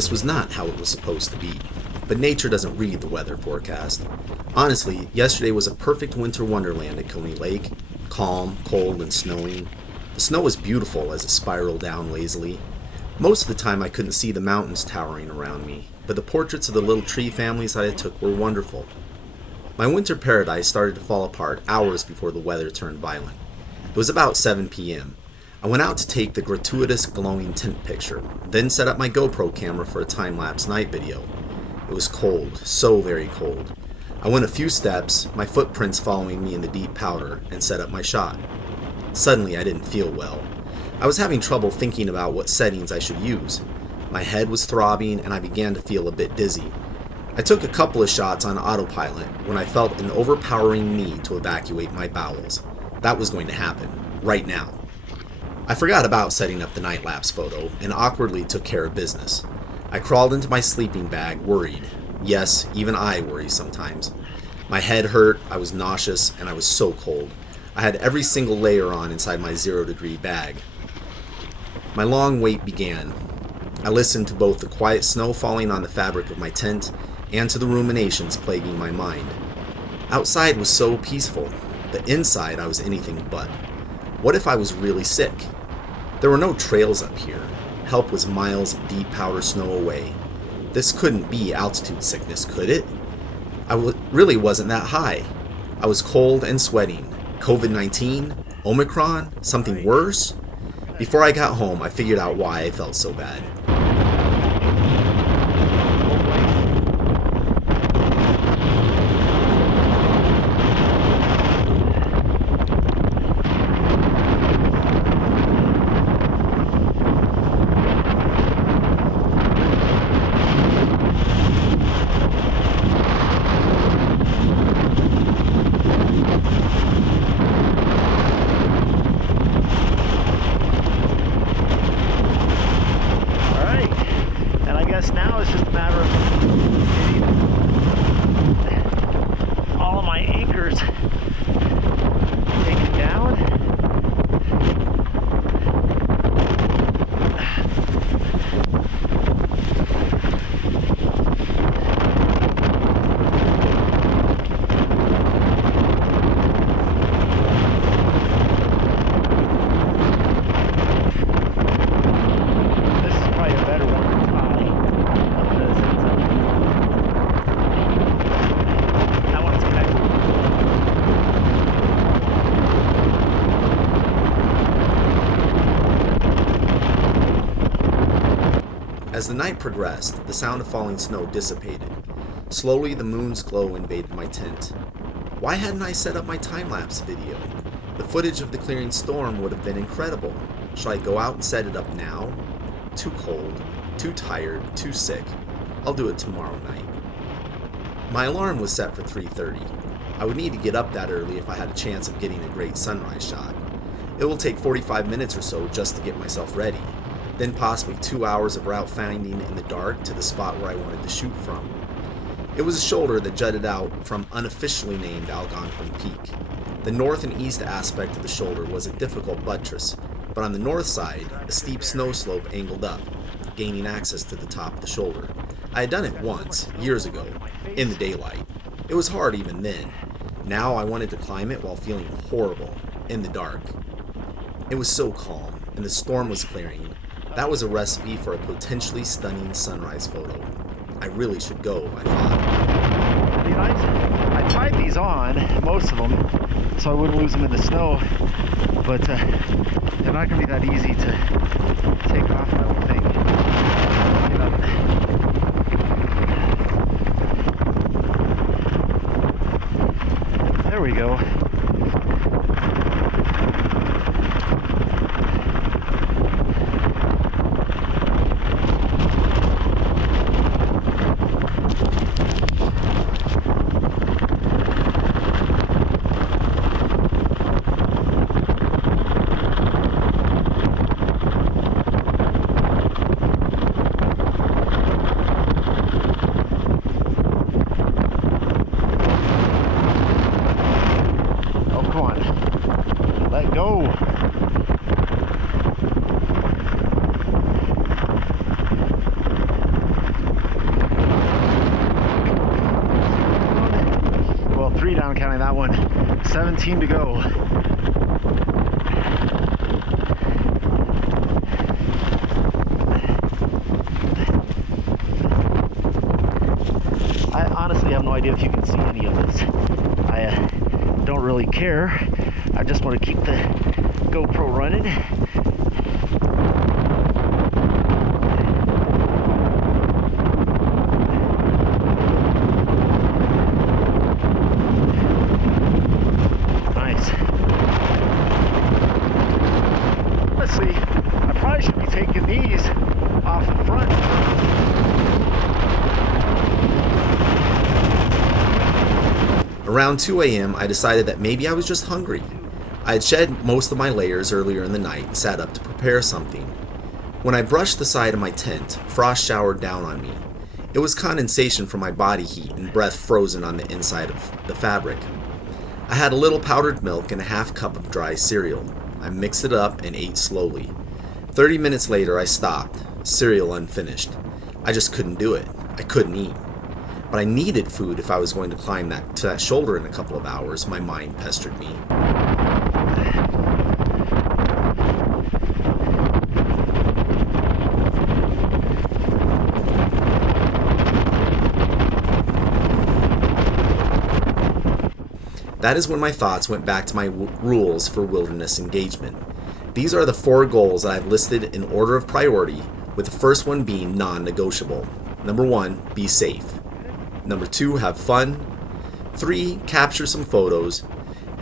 This was not how it was supposed to be. But nature doesn't read the weather forecast. Honestly, yesterday was a perfect winter wonderland at Coney Lake. Calm, cold, and snowing. The snow was beautiful as it spiraled down lazily. Most of the time I couldn't see the mountains towering around me, but the portraits of the little tree families that I took were wonderful. My winter paradise started to fall apart hours before the weather turned violent. It was about 7 p.m. I went out to take the gratuitous glowing tint picture, then set up my GoPro camera for a time-lapse night video. It was cold, so very cold. I went a few steps, my footprints following me in the deep powder, and set up my shot. Suddenly I didn't feel well. I was having trouble thinking about what settings I should use. My head was throbbing and I began to feel a bit dizzy. I took a couple of shots on autopilot when I felt an overpowering need to evacuate my bowels. That was going to happen, right now. I forgot about setting up the night lapse photo and awkwardly took care of business. I crawled into my sleeping bag, worried. Yes, even I worry sometimes. My head hurt, I was nauseous, and I was so cold. I had every single layer on inside my 0-degree bag. My long wait began. I listened to both the quiet snow falling on the fabric of my tent and to the ruminations plaguing my mind. Outside was so peaceful, but inside I was anything but. What if I was really sick? There were no trails up here. Help was miles of deep powder snow away. This couldn't be altitude sickness, could it? Really wasn't that high. I was cold and sweating. COVID-19? Omicron? Something worse? Before I got home, I figured out why I felt so bad. Now it's just a matter of getting all of my anchors taken down. This is probably a better one to tie. That one's connected. As the night progressed, the sound of falling snow dissipated. Slowly, the moon's glow invaded my tent. Why hadn't I set up my time-lapse video? The footage of the clearing storm would have been incredible. Should I go out and set it up now? Too cold, too tired, too sick. I'll do it tomorrow night. My alarm was set for 3:30. I would need to get up that early if I had a chance of getting a great sunrise shot. It will take 45 minutes or so just to get myself ready, then possibly 2 hours of route finding in the dark to the spot where I wanted to shoot from. It was a shoulder that jutted out from unofficially named Algonquin Peak. The north and east aspect of the shoulder was a difficult buttress, but on the north side, a steep snow slope angled up, gaining access to the top of the shoulder. I had done it once, years ago, in the daylight. It was hard even then. Now I wanted to climb it while feeling horrible, in the dark. It was so calm, and the storm was clearing. That was a recipe for a potentially stunning sunrise photo. I really should go, I thought. I tied these on, most of them, so I wouldn't lose them in the snow, but they're not going to be that easy to take off, I don't think. There we go. I'm counting that one. 17 to go. I honestly have no idea if you can see any of this. I don't really care. I just want to keep the GoPro running. Nice. Let's see. I probably should be taking these off the front. Around 2 a.m., I decided that maybe I was just hungry. I had shed most of my layers earlier in the night and sat up to prepare something. When I brushed the side of my tent, frost showered down on me. It was condensation from my body heat and breath frozen on the inside of the fabric. I had a little powdered milk and a half cup of dry cereal. I mixed it up and ate slowly. 30 minutes later, I stopped, cereal unfinished. I just couldn't do it. I couldn't eat. But I needed food if I was going to climb to that shoulder in a couple of hours, my mind pestered me. That is when my thoughts went back to my rules for wilderness engagement. These are the 4 goals that I've listed in order of priority, with the first one being non-negotiable. Number 1, be safe. Number 2, have fun. 3, capture some photos.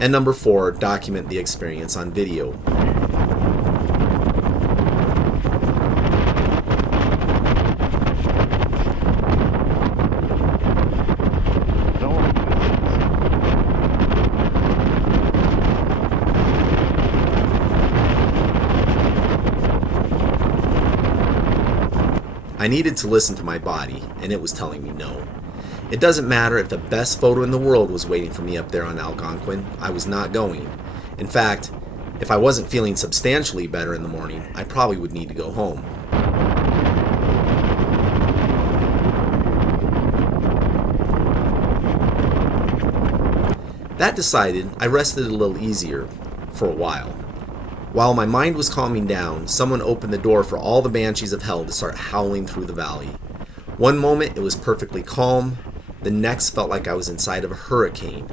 And number 4, document the experience on video. I needed to listen to my body, and it was telling me no. It doesn't matter if the best photo in the world was waiting for me up there on Algonquin, I was not going. In fact, if I wasn't feeling substantially better in the morning, I probably would need to go home. That decided, I rested a little easier for a while. While my mind was calming down, someone opened the door for all the banshees of hell to start howling through the valley. One moment it was perfectly calm, the next felt like I was inside of a hurricane.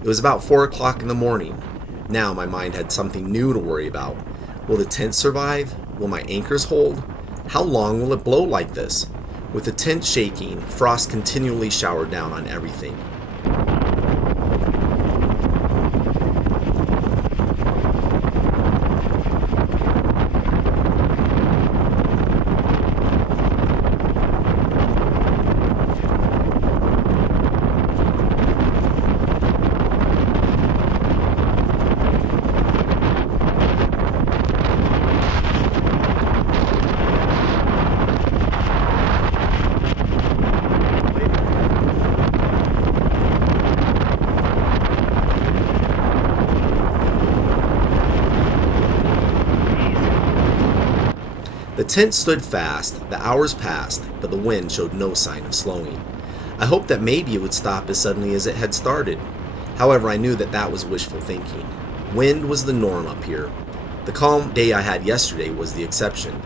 It was about 4 o'clock in the morning. Now my mind had something new to worry about. Will the tent survive? Will my anchors hold? How long will it blow like this? With the tent shaking, frost continually showered down on everything. The tent stood fast, the hours passed, but the wind showed no sign of slowing. I hoped that maybe it would stop as suddenly as it had started. However, I knew that that was wishful thinking. Wind was the norm up here. The calm day I had yesterday was the exception.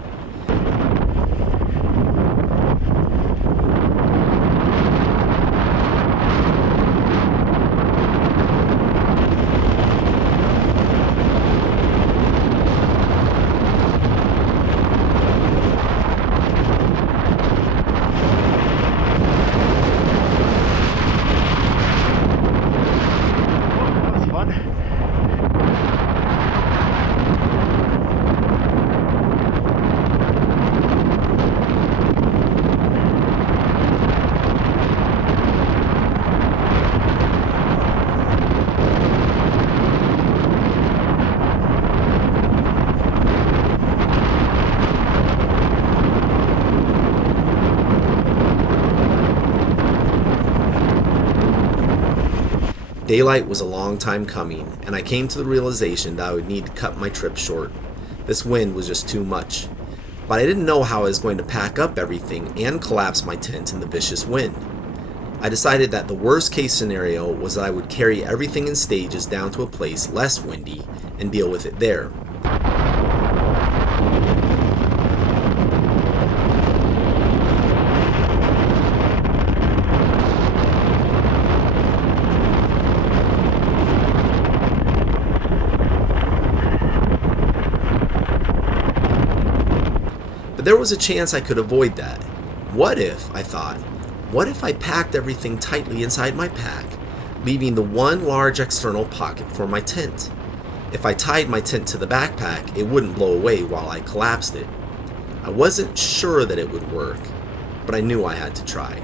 Daylight was a long time coming, and I came to the realization that I would need to cut my trip short. This wind was just too much. But I didn't know how I was going to pack up everything and collapse my tent in the vicious wind. I decided that the worst case scenario was that I would carry everything in stages down to a place less windy and deal with it there. But there was a chance I could avoid that. What if, I thought, what if I packed everything tightly inside my pack, leaving the one large external pocket for my tent? If I tied my tent to the backpack, it wouldn't blow away while I collapsed it. I wasn't sure that it would work, but I knew I had to try.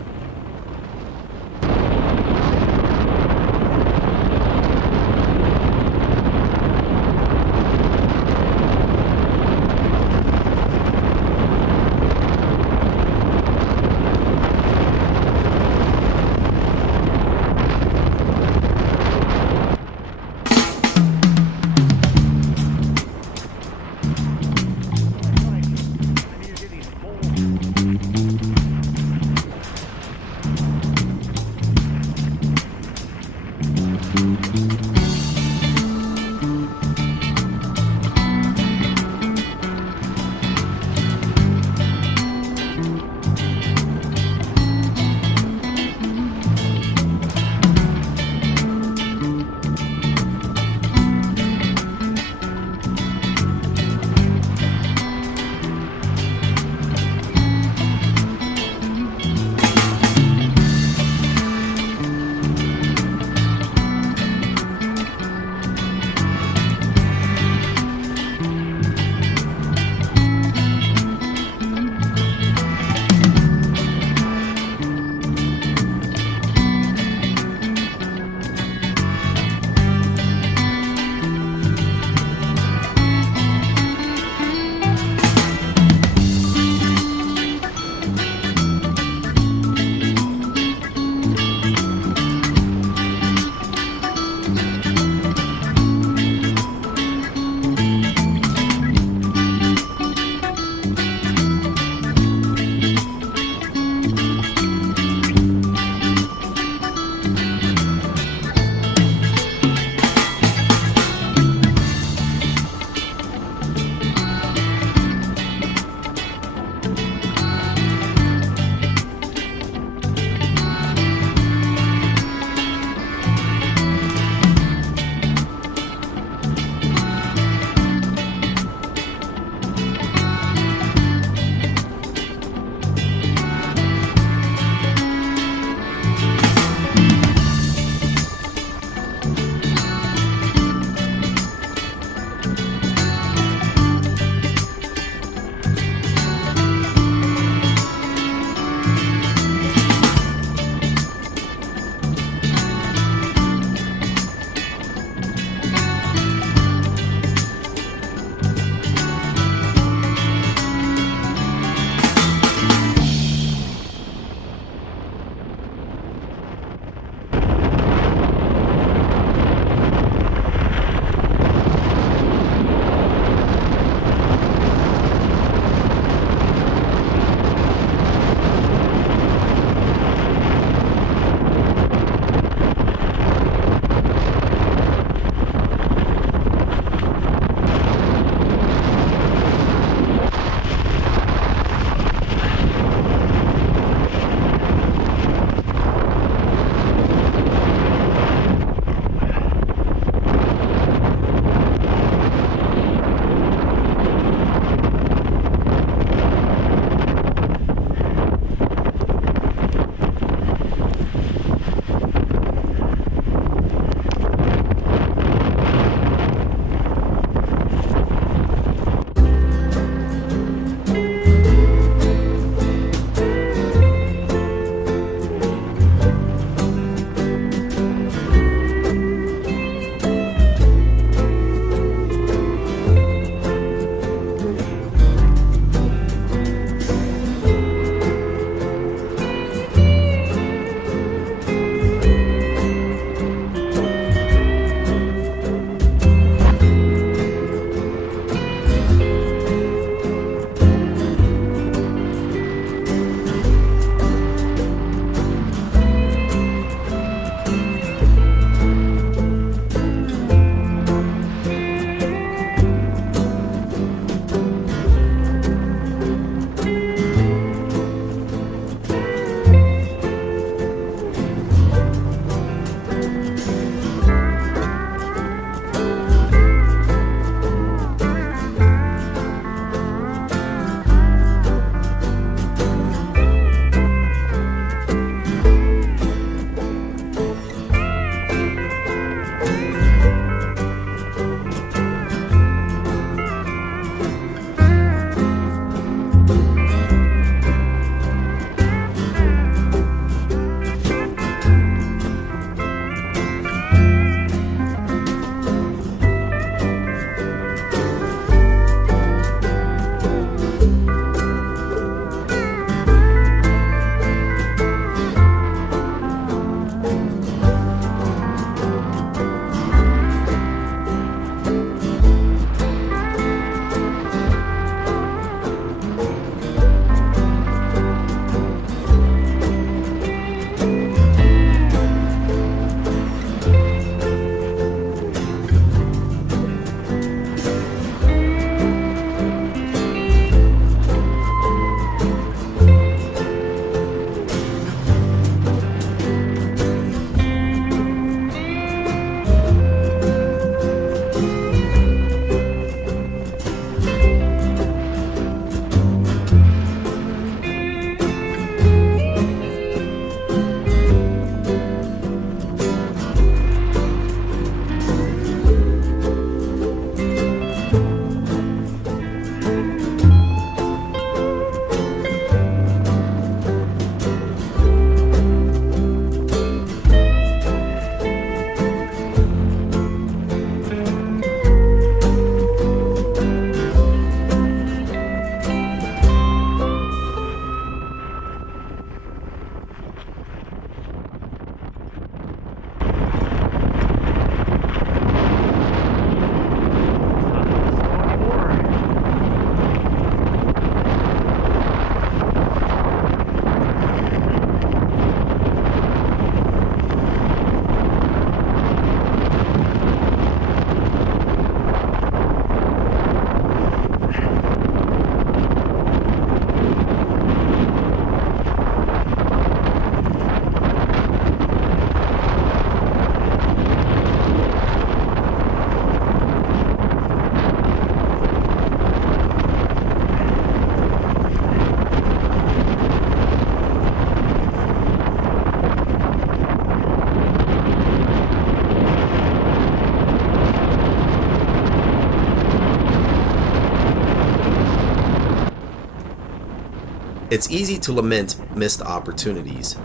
It's easy to lament missed opportunities.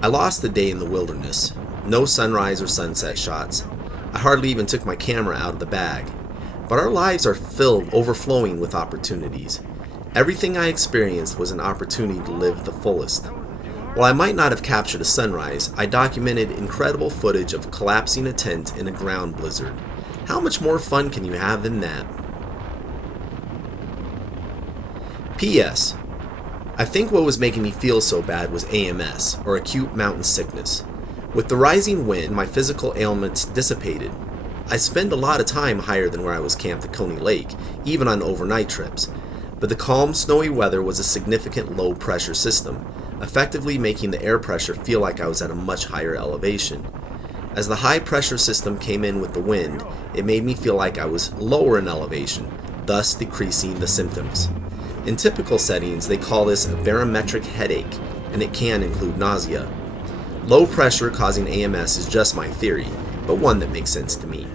I lost the day in the wilderness. No sunrise or sunset shots. I hardly even took my camera out of the bag. But our lives are filled, overflowing with opportunities. Everything I experienced was an opportunity to live the fullest. While I might not have captured a sunrise, I documented incredible footage of collapsing a tent in a ground blizzard. How much more fun can you have than that? P.S. I think what was making me feel so bad was AMS, or acute mountain sickness. With the rising wind, my physical ailments dissipated. I spend a lot of time higher than where I was camped at Coney Lake, even on overnight trips. But the calm, snowy weather was a significant low-pressure system, effectively making the air pressure feel like I was at a much higher elevation. As the high-pressure system came in with the wind, it made me feel like I was lower in elevation, thus decreasing the symptoms. In typical settings, they call this a barometric headache, and it can include nausea. Low pressure causing AMS is just my theory, but one that makes sense to me.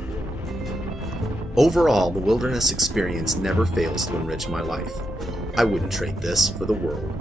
Overall, the wilderness experience never fails to enrich my life. I wouldn't trade this for the world.